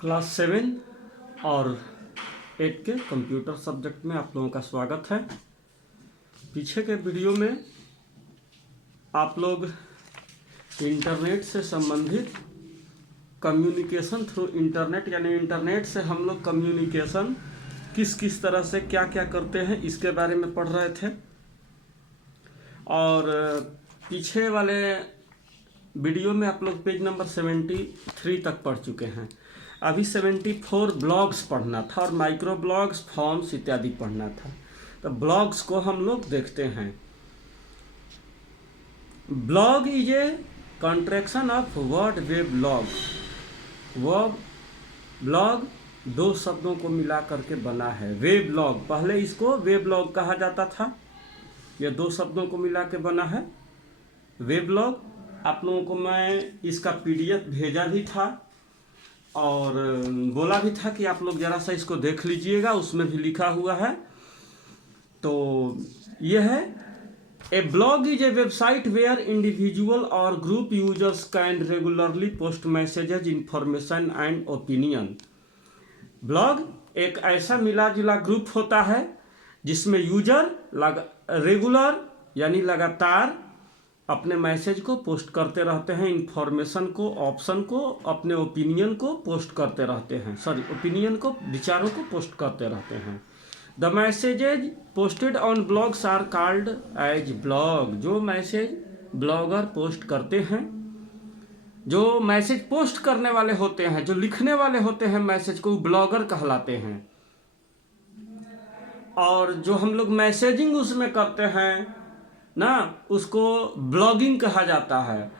Class 7 और 8 के computer subject में आप लोगों का स्वागत है। पीछे के वीडियो में आप लोग इंटरनेट से संबंधित कम्युनिकेशन थ्रू इंटरनेट यानी इंटरनेट से हम लोग कम्युनिकेशन किस किस तरह से क्या क्या करते हैं इसके बारे में पढ़ रहे थे। और पीछे वाले वीडियो में आप लोग पेज नंबर 73 तक पढ़ चुके हैं। अभी 74 ब्लॉग्स पढ़ना था और माइक्रो ब्लॉग्स, फॉर्म्स इत्यादि पढ़ना था। तो ब्लॉग्स को हम लोग देखते हैं। Blog is A contraction of word web blog. वह ब्लॉग दो शब्दों को मिला करके बना है। वेब ब्लॉग, पहले इसको वेब ब्लॉग कहा जाता था। यह दो शब्दों को मिला के बना है वेब ब्लॉग। आप लोगों को मैं इसका पीडीएफ भेजा भी था और बोला भी था कि आप लोग ज़रा सा इसको देख लीजिएगा, उसमें भी लिखा हुआ है। तो यह है a blog is a website where individual और group users can regularly post messages, information and opinion. Blog एक ऐसा मिला जुला ग्रुप होता है जिसमें यूजर रेगुलर यानी लगातार अपने मैसेज को पोस्ट करते रहते हैं, इंफॉर्मेशन को, ऑप्शन को, अपने ओपिनियन को पोस्ट करते रहते हैं, ओपिनियन को, विचारों को पोस्ट करते रहते हैं। The messages posted on blogs are called as blog. जो मैसेज ब्लॉगर पोस्ट करते हैं, जो मैसेज पोस्ट करने वाले होते हैं, जो लिखने वाले होते हैं मैसेज को, ब्लॉगर कहलाते हैं। और जो हम लोग मैसेजिंग उसमें करते हैं ना, उसको ब्लॉगिंग कहा जाता है।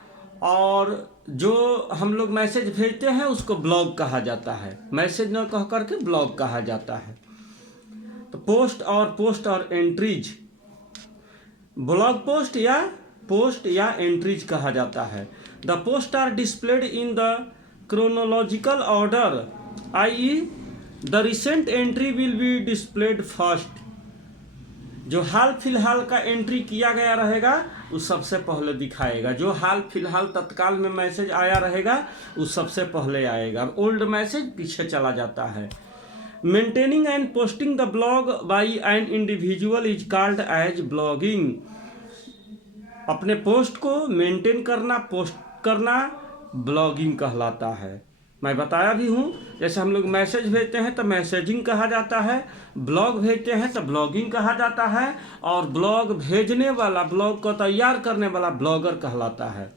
और जो हम लोग मैसेज भेजते हैं उसको ब्लॉग कहा जाता है। मैसेज न कह करके ब्लॉग कहा जाता है। तो पोस्ट और एंट्रीज, ब्लॉग पोस्ट या एंट्रीज कहा जाता है। The post are displayed in the chronological order, I the recent entry will be displayed first. जो हाल फिलहाल का एंट्री किया गया रहेगा उस सबसे पहले दिखाएगा। जो हाल फिलहाल तत्काल में मैसेज आया रहेगा उस सबसे पहले आएगा। ओल्ड मैसेज पीछे चला जाता है। Maintaining and posting the blog by an individual is called as blogging. अपने पोस्ट को मेंटेन करना, पोस्ट करना ब्लॉगिंग कहलाता है। मैं बताया भी हूँ, जैसे हम लोग मैसेज भेजते हैं तो मैसेजिंग कहा जाता है, ब्लॉग भेजते हैं तो ब्लॉगिंग कहा जाता है, और ब्लॉग भेजने वाला, ब्लॉग को तैयार करने वाला ब्लॉगर कहलाता है।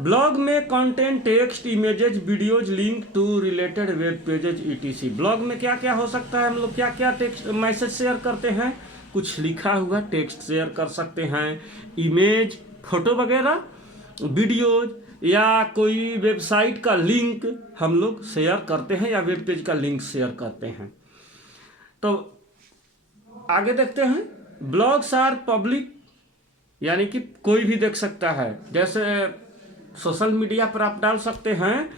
ब्लॉग में content, text, images, videos, link to related web pages ETC. Blog में क्या क्या हो सकता है, हम लोग क्या क्या टेक्स्ट मैसेज शेयर करते हैं, कुछ लिखा हुआ टेक्स्ट शेयर कर सकते हैं, इमेज, फोटो वगैरह, वीडियोज, या कोई वेबसाइट का लिंक हम लोग शेयर करते हैं या वेब पेज का लिंक शेयर करते हैं। तो आगे देखते हैं। ब्लॉग्स आर पब्लिक, यानी कि कोई भी देख सकता है। जैसे सोशल मीडिया पर आप डाल सकते हैं,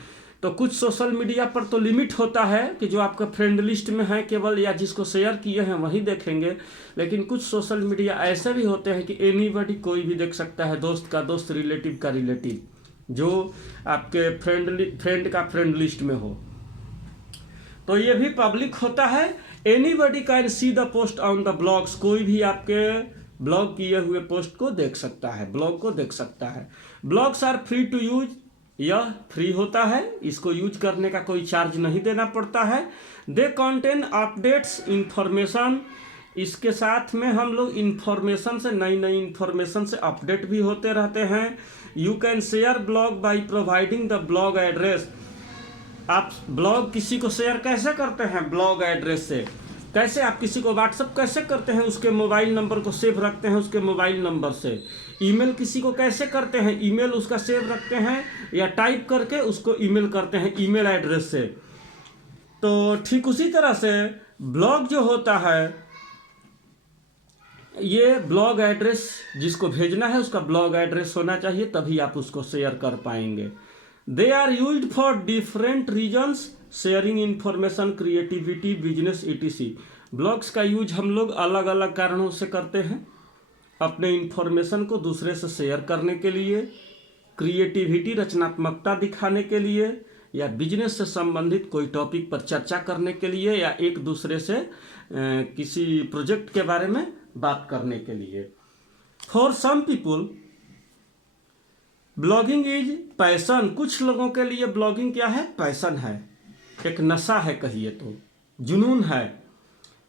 तो कुछ सोशल मीडिया पर तो लिमिट होता है कि जो आपका फ्रेंड लिस्ट में है केवल, या जिसको शेयर किए हैं वही देखेंगे। लेकिन कुछ सोशल मीडिया ऐसे भी होते हैं कि एनीबॉडी, कोई भी देख सकता है, दोस्त का दोस्त, रिलेटिव का रिलेटिव, जो आपके फ्रेंड का फ्रेंड लिस्ट में हो, तो ये भी पब्लिक होता है। Anybody can see the post on the blogs. कोई भी आपके ब्लॉग किए हुए पोस्ट को देख सकता है, ब्लॉग को देख सकता है। Blogs are free to use, यह फ्री होता है, इसको यूज करने का कोई चार्ज नहीं देना पड़ता है। दे कंटेन अपडेट्स, इंफॉर्मेशन, इसके साथ में हम लोग इंफॉर्मेशन से, नई नई इंफॉर्मेशन से अपडेट भी होते रहते हैं। You can share blog by providing the blog address. आप ब्लॉग किसी को शेयर कैसे करते हैं, ब्लॉग एड्रेस से। कैसे आप किसी को व्हाट्सअप कैसे करते हैं, उसके मोबाइल नंबर को सेव रखते हैं, उसके मोबाइल नंबर से। ईमेल किसी को कैसे करते हैं, ईमेल उसका सेव रखते हैं या टाइप करके उसको ईमेल करते हैं ईमेल एड्रेस से। तो ठीक उसी तरह से ब्लॉग जो होता है, ये ब्लॉग एड्रेस जिसको भेजना है उसका ब्लॉग एड्रेस होना चाहिए, तभी आप उसको शेयर कर पाएंगे। They are used for different reasons, sharing information, creativity, business ETC. Blogs का यूज हम लोग अलग अलग कारणों से करते हैं। अपने इंफॉर्मेशन को दूसरे से शेयर करने के लिए, क्रिएटिविटी, रचनात्मकता दिखाने के लिए, या बिजनेस से संबंधित कोई टॉपिक पर चर्चा करने के लिए या एक दूसरे से किसी प्रोजेक्ट के बारे में बात करने के लिए। For some people blogging is passion. कुछ लोगों के लिए ब्लॉगिंग क्या है? पैशन है, एक नशा है, कहिए तो जुनून है।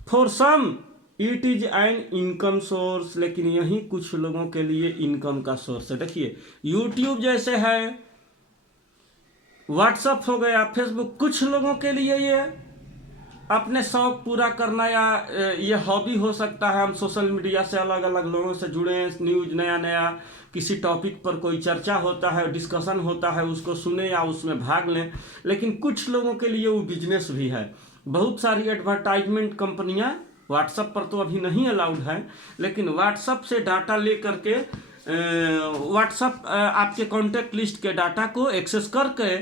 For some it is an income source. लेकिन यही कुछ लोगों के लिए इनकम का सोर्स है। देखिए यूट्यूब जैसे है, व्हाट्सअप हो गया, फेसबुक, कुछ लोगों के लिए ये अपने शौक पूरा करना या ये हॉबी हो सकता है। हम सोशल मीडिया से अलग अलग लोगों से जुड़े, न्यूज नया नया किसी टॉपिक पर कोई चर्चा होता है, डिस्कशन होता है, उसको सुने या उसमें भाग लें। लेकिन कुछ लोगों के लिए वो बिजनेस भी है। बहुत सारी एडवर्टाइजमेंट कंपनियां, व्हाट्सएप पर तो अभी नहीं अलाउड है, लेकिन व्हाट्सएप से डाटा ले करके व्हाट्सएप आपके कॉन्टैक्ट लिस्ट के डाटा को एक्सेस करके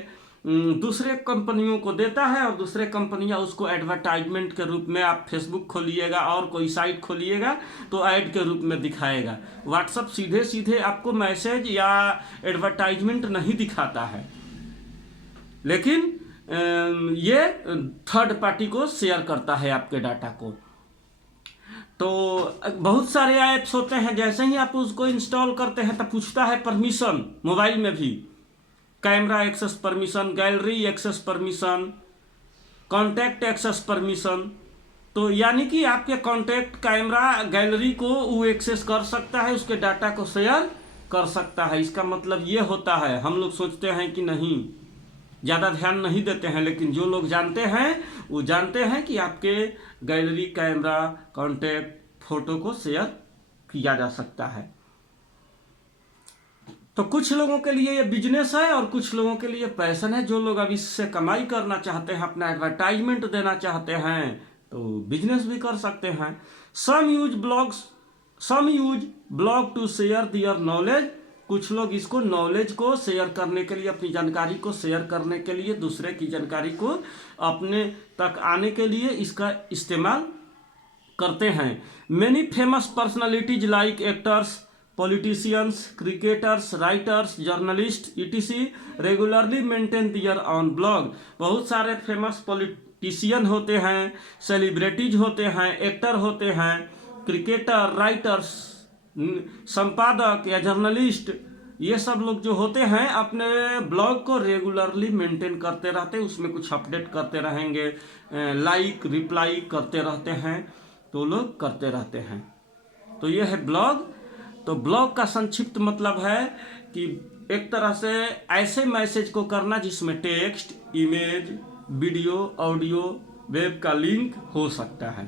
दूसरे कंपनियों को देता है और दूसरे कंपनियां उसको एडवर्टाइजमेंट के रूप में, आप फेसबुक खोलिएगा और कोई साइट खोलिएगा तो ऐड के रूप में दिखाएगा। व्हाट्सएप सीधे सीधे आपको मैसेज या एडवर्टाइजमेंट नहीं दिखाता है, लेकिन ये थर्ड पार्टी को शेयर करता है आपके डाटा को। तो बहुत सारे ऐप्स होते हैं, जैसे ही आप उसको इंस्टॉल करते हैं तो पूछता है परमिशन। मोबाइल में भी camera access permission, gallery access permission, contact access permission. तो यानी कि आपके कॉन्टैक्ट, कैमरा, गैलरी को वो एक्सेस कर सकता है, उसके डाटा को शेयर कर सकता है। इसका मतलब ये होता है, हम लोग सोचते हैं कि नहीं, ज़्यादा ध्यान नहीं देते हैं, लेकिन जो लोग जानते हैं वो जानते हैं कि आपके गैलरी, कैमरा, कॉन्टैक्ट, फोटो को शेयर किया जा सकता है। तो कुछ लोगों के लिए ये बिजनेस है और कुछ लोगों के लिए पैशन है। जो लोग अब इससे कमाई करना चाहते हैं, अपना एडवर्टाइजमेंट देना चाहते हैं, तो बिजनेस भी कर सकते हैं। Some use blog to share their knowledge. कुछ लोग इसको नॉलेज को शेयर करने के लिए, अपनी जानकारी को शेयर करने के लिए, दूसरे की जानकारी को अपने तक आने के लिए इसका इस्तेमाल करते हैं। Many famous personalities like actors, politicians, cricketers, writers, journalists, etc. Regularly maintain their on blog. बहुत सारे फेमस पॉलिटिशियन होते हैं, सेलिब्रिटीज होते हैं, एक्टर होते हैं, क्रिकेटर, राइटर्स, संपादक या जर्नलिस्ट, ये सब लोग जो होते हैं अपने ब्लॉग को रेगुलरली मेंटेन करते रहते हैं, उसमें कुछ अपडेट करते रहेंगे, लाइक रिप्लाई करते रहते हैं, तो लोग करते रहते हैं। तो ये है ब्लॉग। तो ब्लॉग का संक्षिप्त मतलब है कि एक तरह से ऐसे मैसेज को करना जिसमें text, image, video, audio, web का लिंक हो सकता है।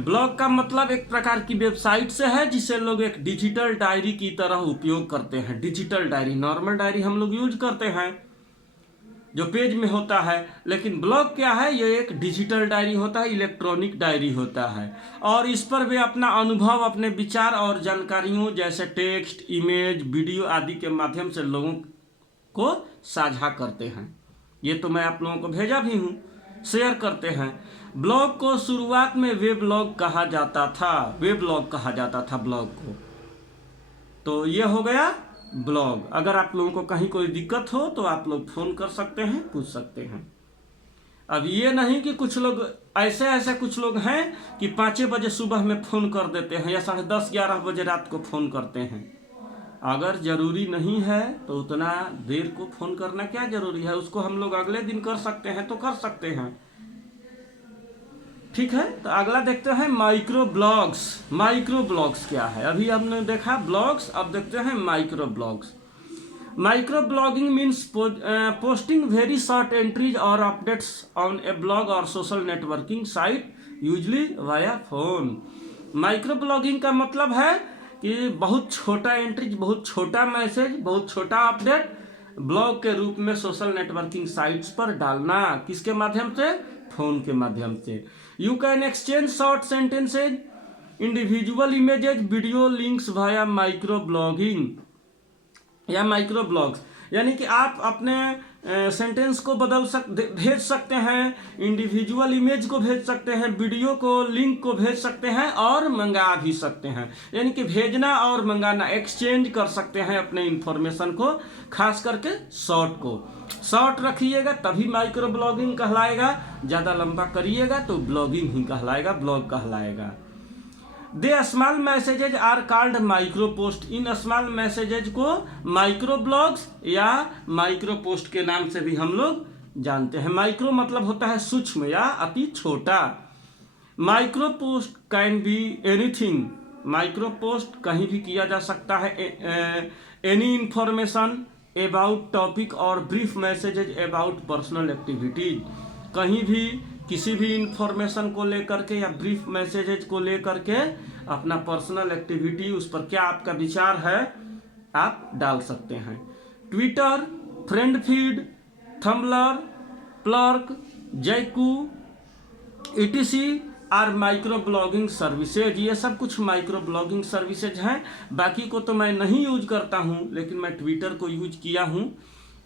ब्लॉग का मतलब एक प्रकार की वेबसाइट से है जिसे लोग एक डिजिटल डायरी की तरह उपयोग करते हैं। डिजिटल डायरी, नॉर्मल डायरी हम लोग यूज करते हैं जो पेज में होता है, लेकिन ब्लॉग क्या है? ये एक डिजिटल डायरी होता है, इलेक्ट्रॉनिक डायरी होता है, और इस पर वे अपना अनुभव, अपने विचार और जानकारियों जैसे टेक्स्ट, इमेज, वीडियो आदि के माध्यम से लोगों को साझा करते हैं। ये तो मैं आप लोगों को भेजा भी हूँ, शेयर करते हैं। ब्लॉग को शुरुआत में वेबलॉग कहा जाता था, वेबलॉग कहा जाता था ब्लॉग को। तो ये हो गया ब्लॉग। अगर आप लोगों को कहीं कोई दिक्कत हो तो आप लोग फ़ोन कर सकते हैं, पूछ सकते हैं। अब ये नहीं कि कुछ लोग ऐसे कुछ लोग हैं कि 5 बजे सुबह में फ़ोन कर देते हैं या 10:30-11 बजे रात को फ़ोन करते हैं। अगर ज़रूरी नहीं है तो उतना देर को फ़ोन करना क्या ज़रूरी है? उसको हम लोग अगले दिन कर सकते हैं तो कर सकते हैं, ठीक है। तो अगला देखते हैं माइक्रो ब्लॉग्स। माइक्रो ब्लॉग्स क्या है? अभी हमने देखा ब्लॉग्स, अब देखते हैं micro blogs. Micro blogging means posting very short entries और अपडेट्स ऑन ए ब्लॉग और social networking site usually via phone. Micro blogging का मतलब है कि बहुत छोटा एंट्रीज, बहुत छोटा मैसेज, बहुत छोटा अपडेट ब्लॉग के रूप में सोशल नेटवर्किंग साइट्स पर डालना। किसके माध्यम से? फोन के माध्यम से। You can exchange short sentences, individual images, video links via micro blogging या माइक्रो ब्लॉग्स। यानी कि आप अपने सेंटेंस को भेज सकते हैं, इंडिविजुअल इमेज को भेज सकते हैं, वीडियो को लिंक को भेज सकते हैं और मंगा भी सकते हैं। यानी कि भेजना और मंगाना, एक्सचेंज कर सकते हैं अपने इंफॉर्मेशन को, खास करके शॉर्ट को। शॉर्ट रखिएगा तभी माइक्रो ब्लॉगिंग कहलाएगा, ज़्यादा लंबा करिएगा तो ब्लॉगिंग ही कहलाएगा, ब्लॉग कहलाएगा। They small messages are called micro post. इन स्मॉल मैसेजेज को माइक्रो ब्लॉग्स या माइक्रो पोस्ट के नाम से भी हम लोग जानते हैं। माइक्रो मतलब होता है सूक्ष्म या अति छोटा। Micro post can be anything. Micro post कहीं भी किया जा सकता है। एनी इंफॉर्मेशन अबाउट टॉपिक और brief messages about personal activities. कहीं भी किसी भी इंफॉर्मेशन को लेकर के या ब्रीफ मैसेजेज को लेकर के अपना पर्सनल एक्टिविटी, उस पर क्या आपका विचार है, आप डाल सकते हैं। Twitter, FriendFeed, Tumblr, Plurk, Jaiku, etc are micro blogging services. ये सब कुछ माइक्रो ब्लॉगिंग सर्विसेज हैं। बाकी को तो मैं नहीं यूज करता हूँ, लेकिन मैं ट्विटर को यूज किया हूँ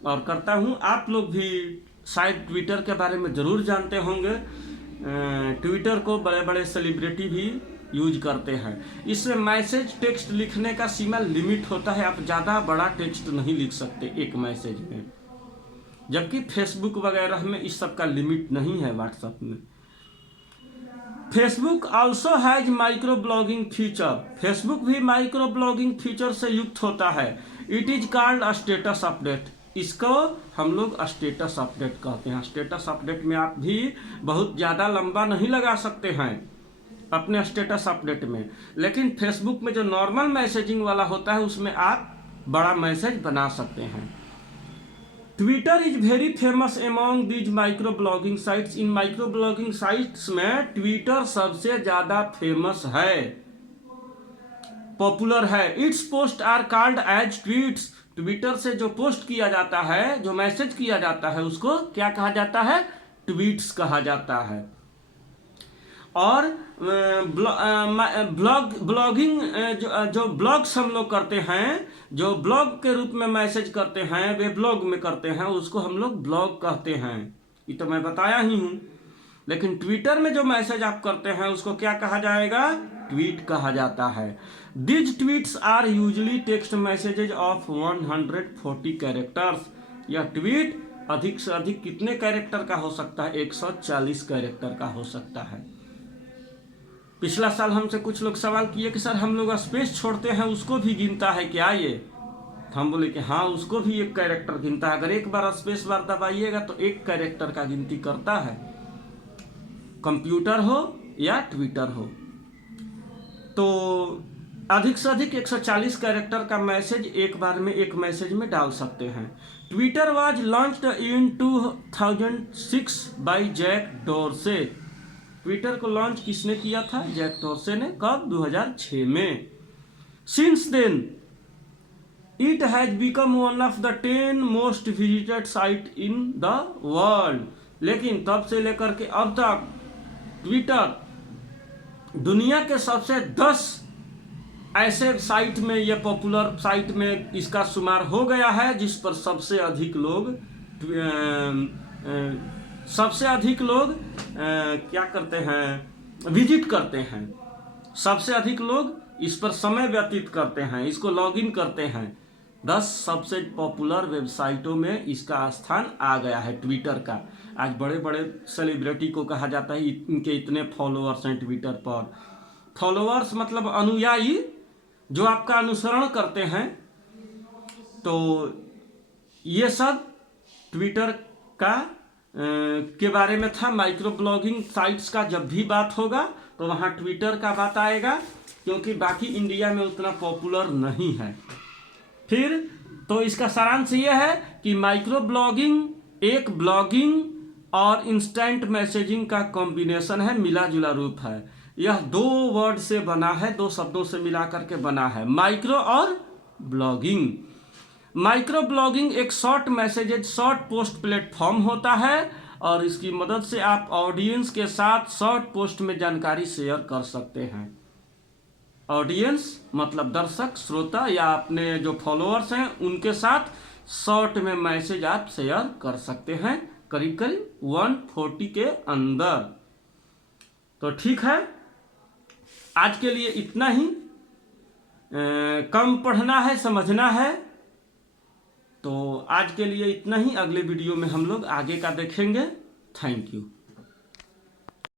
और करता हूँ। आप लोग भी शायद ट्विटर के बारे में ज़रूर जानते होंगे। ट्विटर को बड़े बड़े सेलिब्रिटी भी यूज करते हैं। इसमें मैसेज टेक्स्ट लिखने का सीमा लिमिट होता है। आप ज़्यादा बड़ा टेक्स्ट नहीं लिख सकते एक मैसेज में, जबकि फेसबुक वगैरह में इस सब का लिमिट नहीं है, व्हाट्सएप में। Facebook also has micro blogging feature. Facebook भी माइक्रो ब्लॉगिंग फीचर से युक्त होता है। It is called status update. इसको हम लोग स्टेटस अपडेट कहते हैं। स्टेटस अपडेट में आप भी बहुत ज़्यादा लंबा नहीं लगा सकते हैं अपने स्टेटस अपडेट में, लेकिन फेसबुक में जो नॉर्मल मैसेजिंग वाला होता है उसमें आप बड़ा मैसेज बना सकते हैं। Twitter is very famous among these micro blogging sites. इन माइक्रो ब्लॉगिंग साइट्स में ट्विटर सबसे ज़्यादा फेमस है, पॉपुलर है। Its post are called as tweets. Twitter से जो पोस्ट किया जाता है, जो मैसेज किया जाता है, उसको क्या कहा जाता है, ट्वीट्स कहा जाता है। और ब्लॉगिंग जो ब्लॉग्स हम लोग करते हैं, जो ब्लॉग के रूप में मैसेज करते हैं, वे ब्लॉग में करते हैं, उसको हम लोग ब्लॉग कहते हैं। ये तो मैं बताया ही हूँ। लेकिन ट्विटर में जो मैसेज आप करते हैं उसको क्या कहा जाएगा, ट्वीट कहा जाता है। These tweets are usually text messages of 140 characters. यह ट्वीट अधिक से अधिक कितने कैरेक्टर का हो सकता है, 140 कैरेक्टर का हो सकता है। पिछला साल हमसे कुछ लोग सवाल किए कि सर हम लोग स्पेस छोड़ते हैं, उसको भी गिनता है क्या ये? हम बोले कि हाँ, उसको भी एक कैरेक्टर गिनता है। अगर एक बार स्पेस बार दबाइएगा तो एक कैरेक्टर का गिनती करता है, कंप्यूटर हो या ट्विटर हो। तो अधिक से अधिक 140 कैरेक्टर का मैसेज एक बार में एक मैसेज में डाल सकते हैं। Twitter was launched in 2006 by Jack Dorsey. Twitter को लॉन्च किसने किया था, जैक डोरसे ने। कब, 2006 में। Since then it has become one of the 10 most visited site in the world. लेकिन तब से लेकर के अब तक ट्विटर दुनिया के सबसे 10 ऐसे साइट में, ये पॉपुलर साइट में इसका शुमार हो गया है, जिस पर सबसे अधिक लोग क्या करते हैं, विजिट करते हैं। सबसे अधिक लोग इस पर समय व्यतीत करते हैं, इसको लॉगिन करते हैं। 10 सबसे पॉपुलर वेबसाइटों में इसका स्थान आ गया है ट्विटर का। आज बड़े बड़े सेलिब्रिटी को कहा जाता है इनके इतने फॉलोअर्स हैं ट्विटर पर। फॉलोअर्स मतलब अनुयायी, जो आपका अनुसरण करते हैं। तो ये सब ट्विटर का के बारे में था। माइक्रो ब्लॉगिंग साइट्स का जब भी बात होगा तो वहाँ ट्विटर का बात आएगा, क्योंकि बाकी इंडिया में उतना पॉपुलर नहीं है। फिर तो इसका सारांश ये है कि माइक्रो ब्लॉगिंग एक ब्लॉगिंग और इंस्टेंट मैसेजिंग का कॉम्बिनेशन है, मिला जुला रूप है। यह 2 वर्ड से बना है, 2 शब्दों से मिला करके बना है, माइक्रो और ब्लॉगिंग। माइक्रो ब्लॉगिंग एक short messages, short post platform होता है और इसकी मदद से आप ऑडियंस के साथ शॉर्ट पोस्ट में जानकारी शेयर कर सकते हैं। ऑडियंस मतलब दर्शक, श्रोता या अपने जो फॉलोअर्स हैं उनके साथ शॉर्ट में मैसेज आप शेयर कर सकते हैं, करीब करीब 140 के अंदर। तो ठीक है, आज के लिए इतना ही। कम पढ़ना है, समझना है। तो आज के लिए इतना ही, अगले वीडियो में हम लोग आगे का देखेंगे। Thank you.